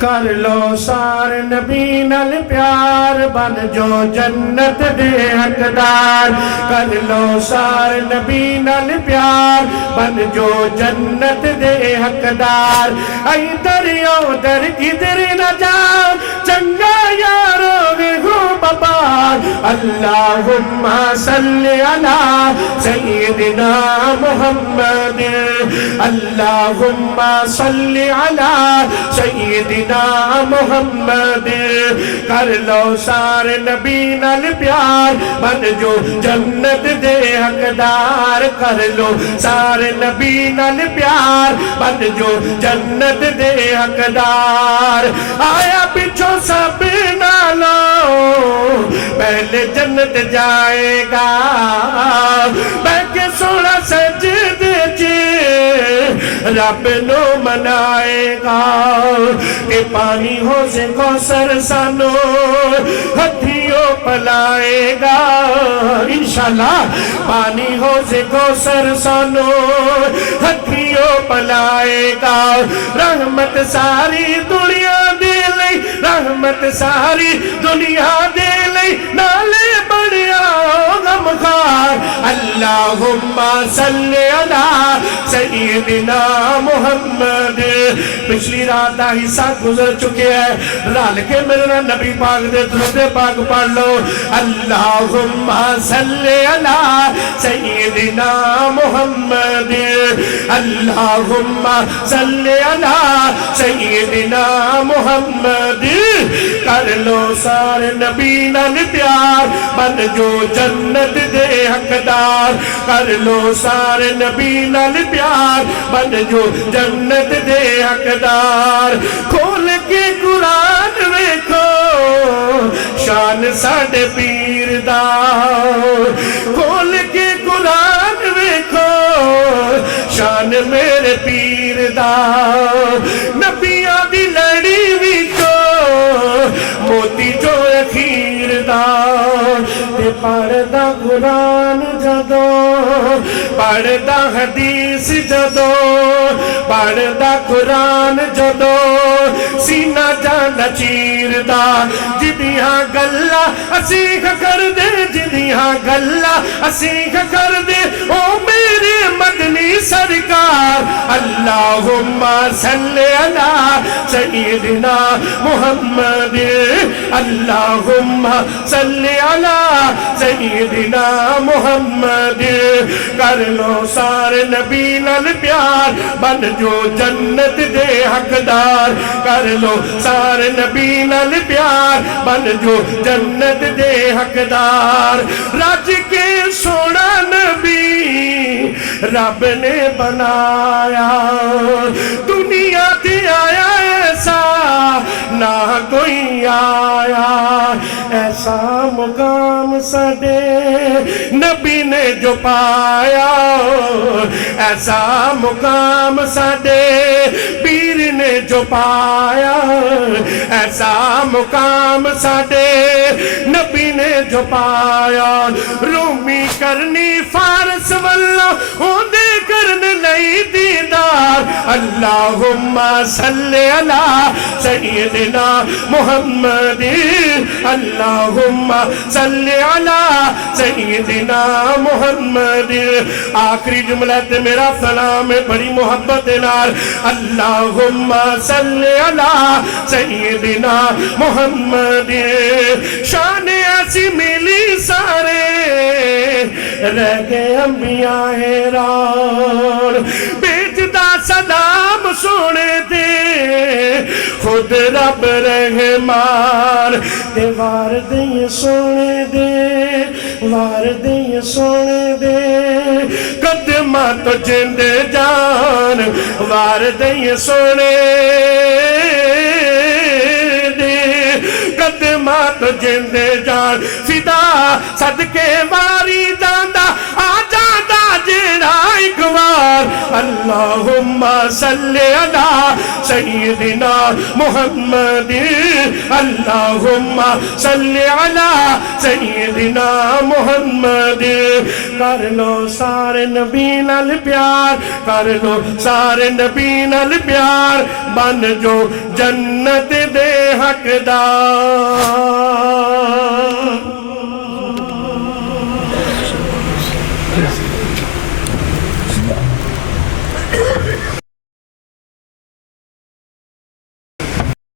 کر لو سارے نبی نال پیار بن جو جنت دے حقدار کر لو سارے نبی نال پیار بن جو جنت دے حقدار ائی دریاؤ در کدھر نہ جاؤ چنگا یارو ہو ببار اللہم صلی علی سیدنا محمد اللہم صلی علی سیدنا محمد کر لو سارے نبی نال پیار بن جو جنت دے حقدار کر لو سارے نبی نال پیار بن جو جنت دے حقدار آیا پچھو سب نالو پہلے جنت جائے گا بیٹھ کے سونا سجدے رب نو منائے گا کہ پانی ہو سے کوثر سانو ہتھیوں پلائے گا انشاءاللہ پانی ہو سے کوثر سانو ہتھیوں پلائے گا رحمت ساری دنیا دے لئی رحمت ساری دنیا دے لئی نالے بڑیا غمخار اللہم صلی علی سیدنا محمد پچھلی رات کا حصہ گزر چکے ہیں رال کے میرے نبی پاک دے درود پاک پڑھ لو اللہم صلی علی سیدنا محمد اللہم صلی علی سیدنا محمد کر لو سارے نبی نال پیار بن جو جنت دے حقدار کر لو سارے نبی نال پیار بن جو جنت دے حقدار کھول کے قرآن ویکھو شان ساڈے پیر دا کھول کے قرآن ویکھو شان میرے پیر دا نبیاں دی لڑی ویکھو موتی جو اخیر دا تے پڑھدا قرآن جدو پڑھدا حدیث جدو پڑھدا قرآن جدو سینہ جانا چیردا جدیاں گلہ اسیخ کر دے جدیاں گلہ اسیخ کر دے او میرے مدنی سرکار اللہم صلی علی سیدنا محمد اللہم صلی علی سیدنا محمد کر لو سارے نبی نال پیار بن جو جنت دے حقدار کر لو سارے نبی نال پیار بن جو جنت دے حقدار رج کے سونا نبی رب نے بنایا دنیا تے آیا ایسا نہ کوئی آیا ایسا مقام سڈے نبی نے جو پایا ایسا مقام سڈے پیر نے جو پایا ایسا مقام سڈے نبی نے جو پایا رومی کرنی فارس واللہ ہوندے کرن لئی دیدار اللہم صلی علی سیدنا محمد اللہم صلی علی سیدنا محمد آخری جملہ تے میرا سلام ہے بڑی محبت نار اللہم صلی علی سیدنا محمد شان ایسی ملی سارے رہ گئے انبیاء حیران بیچدا سلام سونے دے خود رب رحمان تے وار دے سونے دے وار دے سونے دے قدمہ تو جند جان وار دے سونے دے قدمہ تو جند جان فدا صدقے واری جاندہ آ جاندہ جیڑا ایک وار اللہم صلی علی سیدنا محمد اللہم صلی علی سیدنا محمد کر لو سارے نبی نال پیار کر لو سارے نبی نال پیار بن جو جنت دے حقدار